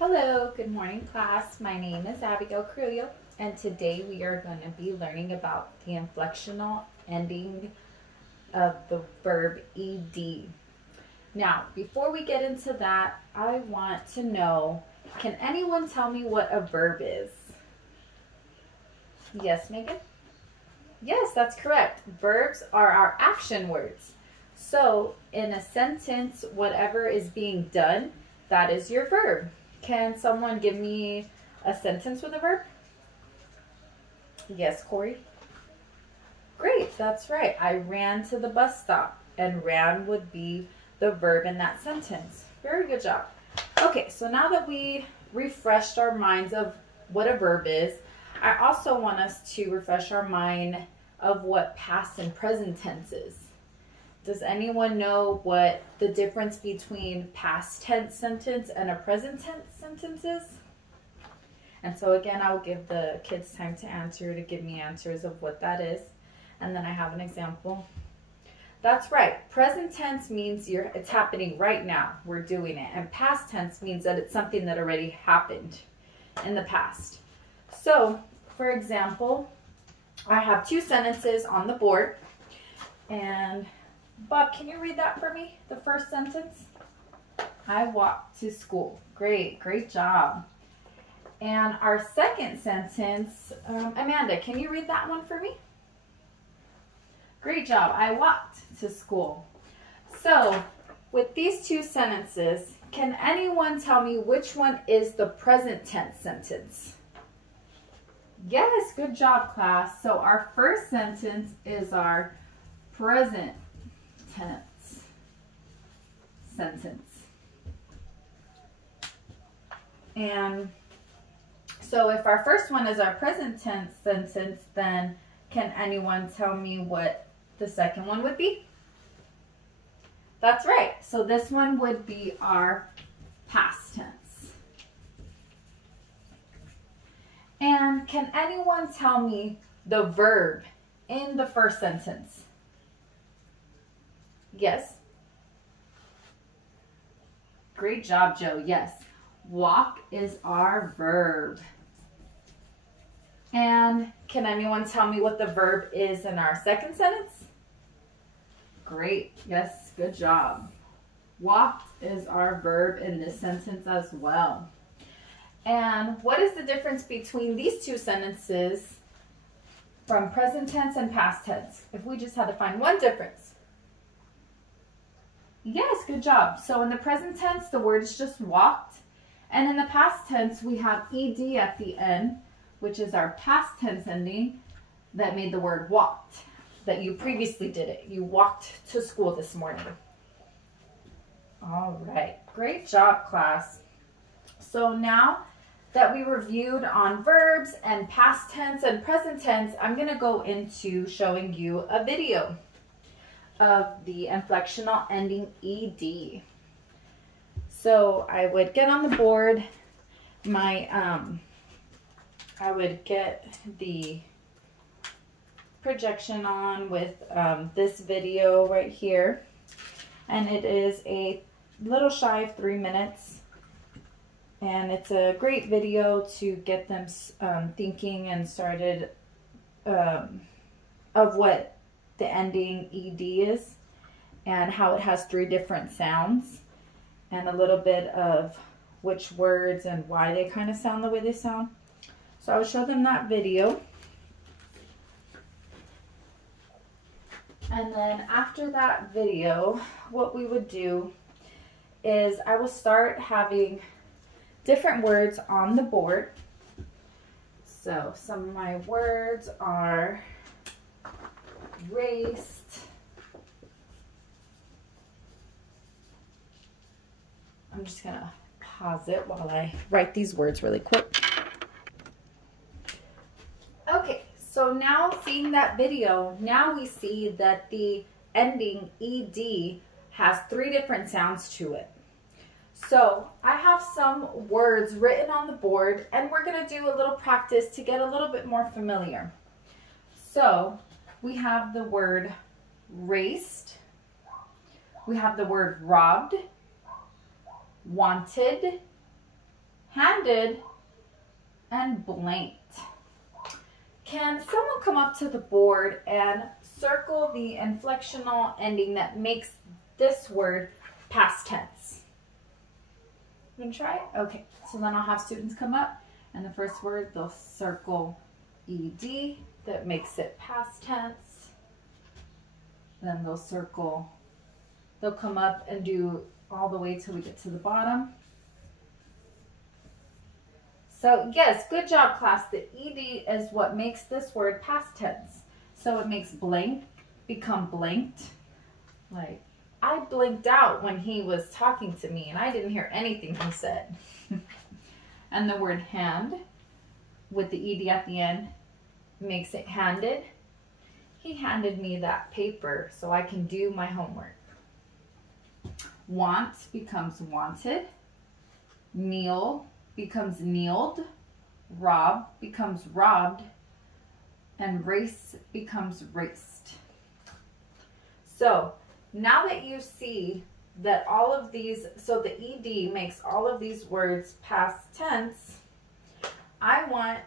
Hello, good morning class. My name is Abigail Carrillo, and today we are going to be learning about the inflectional ending of the verb ed. Now, before we get into that, I want to know, can anyone tell me what a verb is? Yes, Megan? Yes, that's correct. Verbs are our action words. So, in a sentence, whatever is being done, that is your verb. Can someone give me a sentence with a verb? Yes, Corey? Great, that's right. I ran to the bus stop, and ran would be the verb in that sentence. Very good job. Okay, so now that we refreshed our minds of what a verb is, I also want us to refresh our mind of what past and present tense is. Does anyone know what the difference between past tense sentence and a present tense sentence is? And so again, I'll give the kids time to answer, to give me answers of what that is. And then I have an example. That's right. Present tense means it's happening right now. We're doing it. And past tense means that it's something that already happened in the past. So, for example, I have two sentences on the board. And Bob, can you read that for me? The first sentence? I walked to school. Great job. And our second sentence, Amanda, can you read that one for me? Great job. I walked to school. So, with these two sentences, can anyone tell me which one is the present tense sentence? Yes, good job, class. So, our first sentence is our present tense sentence. And so if our first one is our present tense sentence, then can anyone tell me what the second one would be? That's right. So this one would be our past tense. And can anyone tell me the verb in the first sentence? Yes. Great job, Joe. Yes. Walk is our verb. And can anyone tell me what the verb is in our second sentence? Great. Yes, good job. Walked is our verb in this sentence as well. And what is the difference between these two sentences from present tense and past tense? If we just had to find one difference. Yes, good job. So in the present tense, the word is just walked. And in the past tense, we have ed at the end, which is our past tense ending that made the word walked, that you previously did it. You walked to school this morning. All right. Great job, class. So now that we reviewed on verbs and past tense and present tense, I'm going to go into showing you a video of the inflectional ending ed. So I would get on the board I would get the projection on with this video right here, and it is a little shy of 3 minutes, and it's a great video to get them thinking and started of what the ending ed is and how it has 3 different sounds and a little bit of which words and why they kind of sound the way they sound. So I will show them that video. And then after that video, what we would do is I will start having different words on the board. So some of my words are raced. I'm just going to pause it while I write these words really quick. Okay, so now seeing that video, now we see that the ending ed has 3 different sounds to it. So I have some words written on the board, and we're going to do a little practice to get a little bit more familiar. So we have the word raced, we have the word robbed, wanted, handed, and blanked. Can someone come up to the board and circle the inflectional ending that makes this word past tense? You can try it? Okay, so then I'll have students come up, and the first word, they'll circle ed that makes it past tense. Then they'll circle, they'll come up and do all the way till we get to the bottom. So yes, good job, class. The ed is what makes this word past tense. So it makes blank become blanked. Like, I blinked out when he was talking to me and I didn't hear anything he said. And the word hand with the ed at the end makes it handed. He handed me that paper so I can do my homework. Want becomes wanted. Kneel becomes kneeled. Rob becomes robbed. And race becomes raced. So now that you see that all of these, so the ed makes all of these words past tense, I want,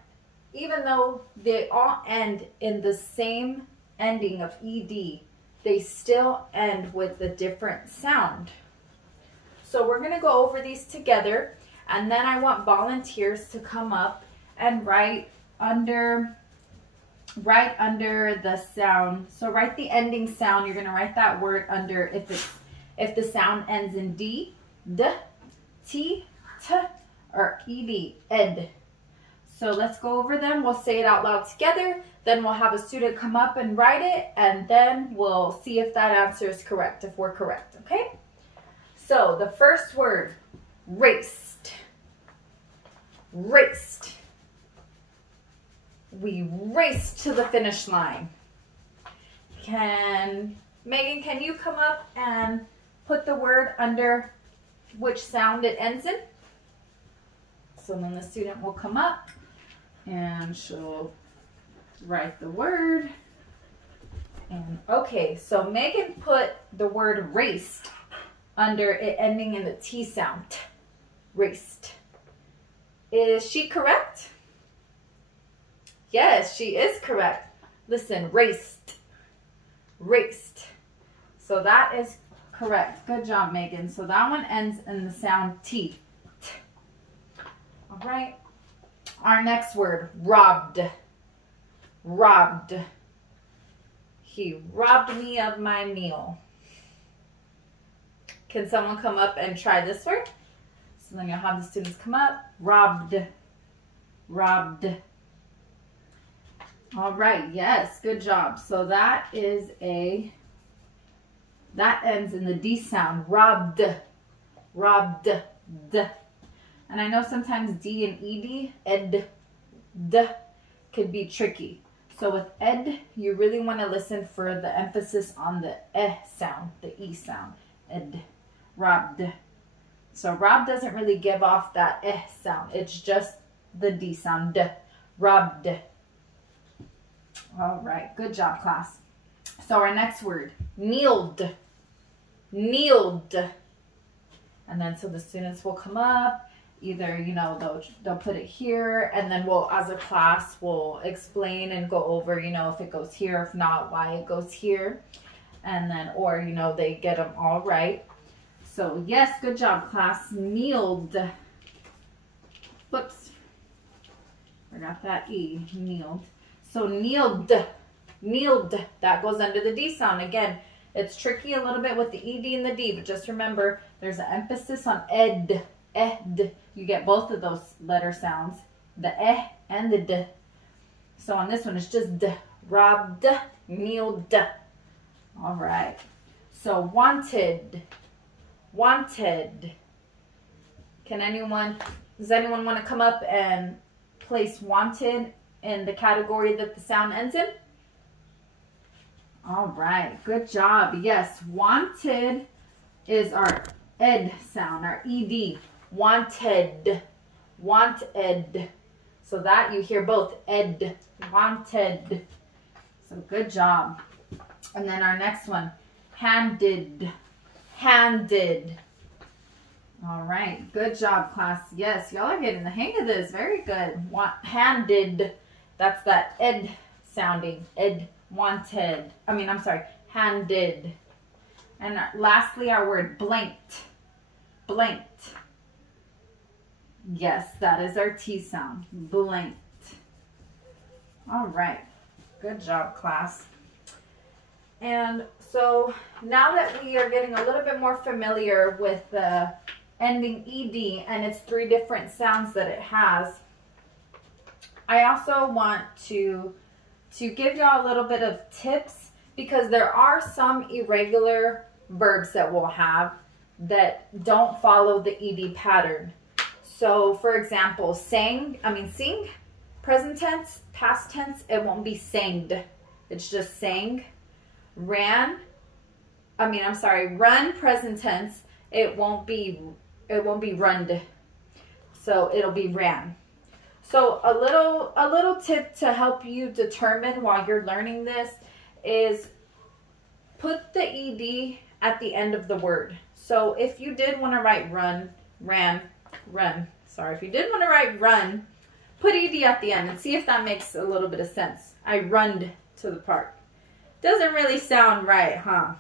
even though they all end in the same ending of ed, they still end with a different sound. So we're going to go over these together, and then I want volunteers to come up and write under the sound. So write the ending sound. You're going to write that word under if the sound ends in d, t, or ed. So let's go over them. We'll say it out loud together. Then we'll have a student come up and write it, and then we'll see if that answer is correct, if we're correct, okay? So the first word, raced. Raced. We raced to the finish line. Megan, can you come up and put the word under which sound it ends in? So then the student will come up and she'll write the word. And okay, so Megan put the word raced under it ending in the T sound. Raced. Is she correct? Yes, she is correct. Listen, raced. Raced. So that is correct. Good job, Megan. So that one ends in the sound T. All right. Our next word, robbed. Robbed. He robbed me of my meal. Can someone come up and try this word? So then you'll have the students come up. Robbed. Robbed. All right, yes, good job. So that ends in the D sound, robbed, robbed, d. And I know sometimes D and ed, d, could be tricky. So with ed, you really want to listen for the emphasis on the sound, the E sound, ed, robbed. So robbed doesn't really give off that sound. It's just the D sound, d, robbed. All right, good job, class. So our next word, kneeled. Kneeled. And then so the students will come up, either, you know, they'll put it here, and then we'll, as a class, we'll explain and go over, you know, if it goes here, if not, why it goes here. And then, or, you know, they get them all right. So yes, good job, class. Kneeled. Whoops. Forgot that E, kneeled. So kneeled, kneeled, that goes under the D sound. Again, it's tricky a little bit with the ED and the D, but just remember there's an emphasis on ed, ed. You get both of those letter sounds, the and the d. So on this one, it's just d, robbed, kneeled. All right. So wanted, wanted. Does anyone want to come up and place wanted in the category that the sound ends in? All right, good job. Yes, wanted is our ed sound, our ed. Wanted, wanted. So that you hear both ed, wanted. So good job. And then our next one, handed, handed. All right, good job, class. Yes, y'all are getting the hang of this. Very good. Handed. That's that ed sounding. Ed, wanted. I'm sorry, handed. And lastly, our word blanked. Blanked. Yes, that is our T sound. Blanked. All right. Good job, class. And so now that we are getting a little bit more familiar with the ending ed and its 3 different sounds that it has, I also want to give y'all a little bit of tips, because there are some irregular verbs that we'll have that don't follow the ed pattern. So for example, sing, present tense, past tense, it won't be sanged. It's just sang. Run, present tense, it won't be runned. So it'll be ran. So a little tip to help you determine while you're learning this is put the ed at the end of the word. So if you did want to write run, ran, run. Sorry, if you did want to write run, put ed at the end and see if that makes a little bit of sense. I runned to the park. Doesn't really sound right, huh?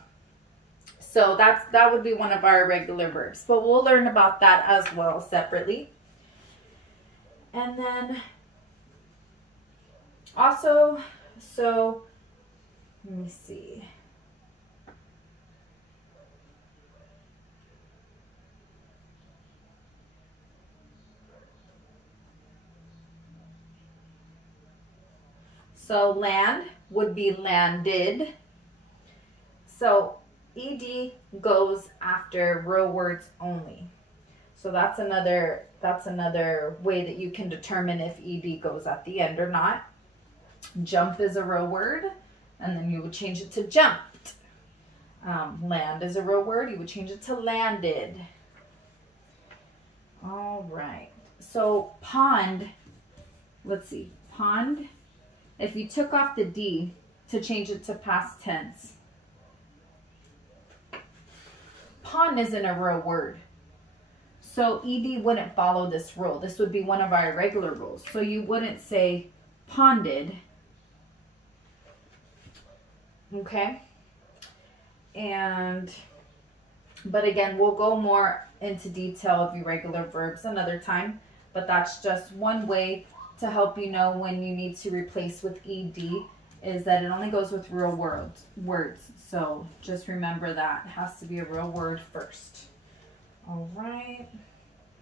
So that would be one of our irregular verbs, but we'll learn about that as well separately. And then also, so let me see. So land would be landed. So ed goes after real words only. So that's another way that you can determine if ed goes at the end or not. Jump is a real word, and then you would change it to jumped. Land is a real word, you would change it to landed. All right. So pond, let's see, pond, if you took off the D to change it to past tense, pond isn't a real word. So ed wouldn't follow this rule. This would be one of our irregular rules. So you wouldn't say ponded. Okay? But again, we'll go more into detail of irregular verbs another time. But that's just one way to help you know when you need to replace with ed, is that it only goes with real words. So just remember that. It has to be a real word first. All right.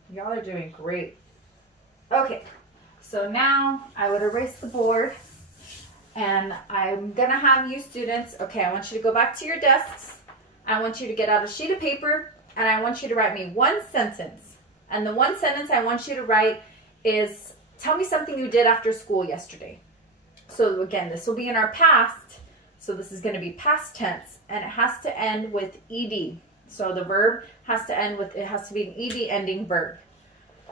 Y'all are doing great. Okay. So now I would erase the board, and I'm going to have you students, okay, I want you to go back to your desks. I want you to get out a sheet of paper, and I want you to write me one sentence. And the one sentence I want you to write is, tell me something you did after school yesterday. So again, this will be in our past. So this is going to be past tense, and it has to end with ed. So the verb has to end with, it has to be an ed ending verb.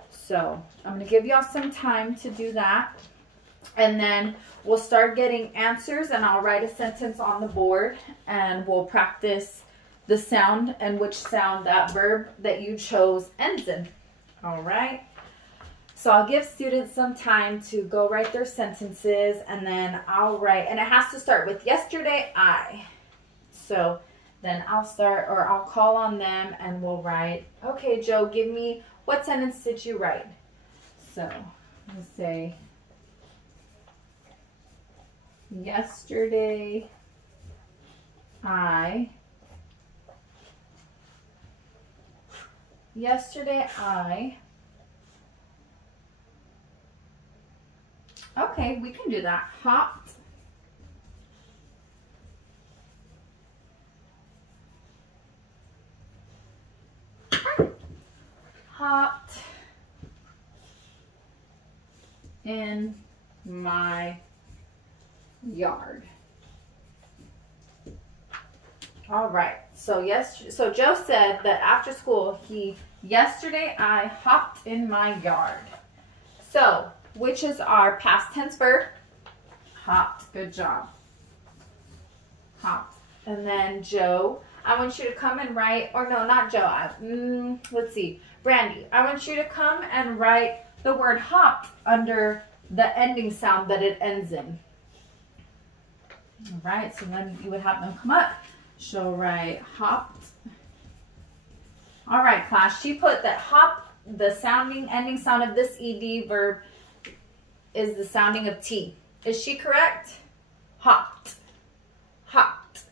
So I'm going to give y'all some time to do that. And then we'll start getting answers, and I'll write a sentence on the board, and we'll practice the sound and which sound that verb that you chose ends in. All right. So I'll give students some time to go write their sentences, and then I'll write, and it has to start with yesterday, I. So then I'll start, or I'll call on them, and we'll write, okay, Joe, give me, what sentence did you write? So let's say, yesterday, I okay, we can do that. Hopped in my yard. All right. So so Joe said that after school, yesterday I hopped in my yard. So which is our past tense verb? Hopped. Good job. Hopped. And then Joe, I want you to come and write, or no, not Joe. Let's see. Brandy, I want you to come and write the word hopped under the ending sound that it ends in. All right, so then you would have them come up. She'll write hopped. All right, class, she put that hop, the ending sound of this ed verb is the sounding of T. Is she correct? Hopped, hopped,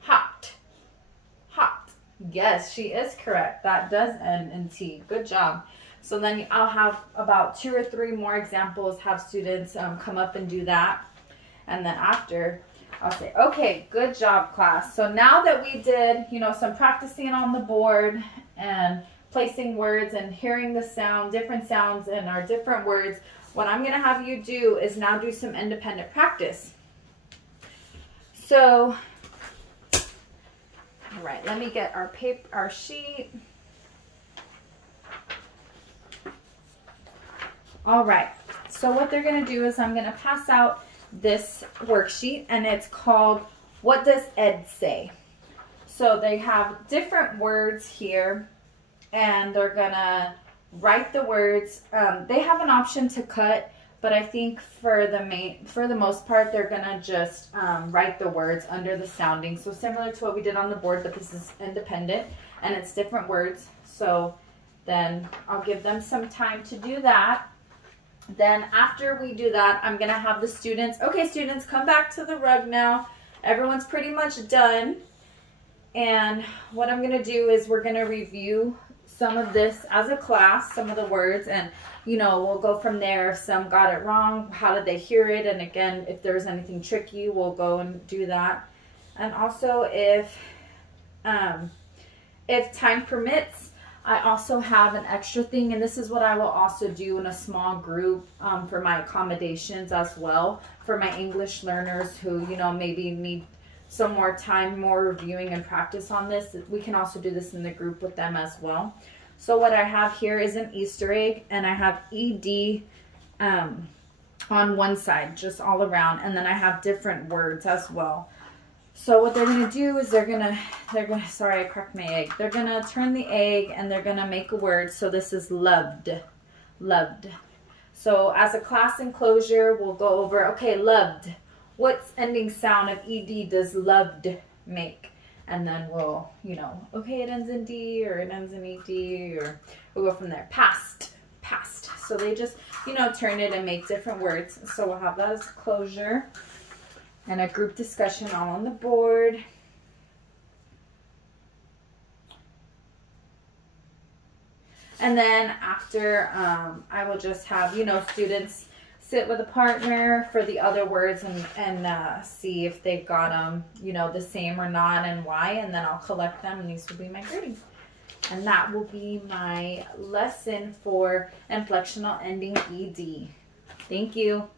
hopped, hopped. Yes, she is correct. That does end in T. Good job. So then I'll have about 2 or 3 more examples, have students come up and do that. And then after, I'll say, okay, good job, class. So now that we did, you know, some practicing on the board and placing words and hearing the sound, different sounds in our different words, what I'm going to have you do is now do some independent practice. So, all right, let me get our paper, our sheet. All right, so what they're going to do is I'm going to pass out this worksheet, and it's called What Does Ed Say? So they have different words here, and they're going to write the words. They have an option to cut, but I think for the most part, they're going to just write the words under the sounding. So similar to what we did on the board, but this is independent, and it's different words. So then I'll give them some time to do that. Then after we do that, I'm going to have the students, okay, students, come back to the rug now. Everyone's pretty much done. And what I'm going to do is we're going to review some of this as a class, some of the words, and, you know, we'll go from there. If some got it wrong, how did they hear it? And again, if there's anything tricky, we'll go and do that. And also if time permits, I also have an extra thing, and this is what I will also do in a small group for my accommodations as well, for my English learners who, you know, maybe need some more time, more reviewing and practice on this. We can also do this in the group with them as well. So what I have here is an Easter egg, and I have ED on one side, just all around, and then I have different words as well. So what they're going to do is they're going to, sorry, I cracked my egg. They're going to turn the egg and they're going to make a word. So this is loved, loved. So as a class enclosure, we'll go over, okay, loved. What ending sound of ED does loved make? And then we'll, you know, okay, it ends in D or it ends in ED, or we'll go from there. Past, past. So they just, you know, turn it and make different words. So we'll have that as closure. And a group discussion all on the board. And then after, I will just have, you know, students sit with a partner for the other words and see if they've got them, you know, the same or not and why. And then I'll collect them, and these will be my grading. And that will be my lesson for inflectional ending ED. Thank you.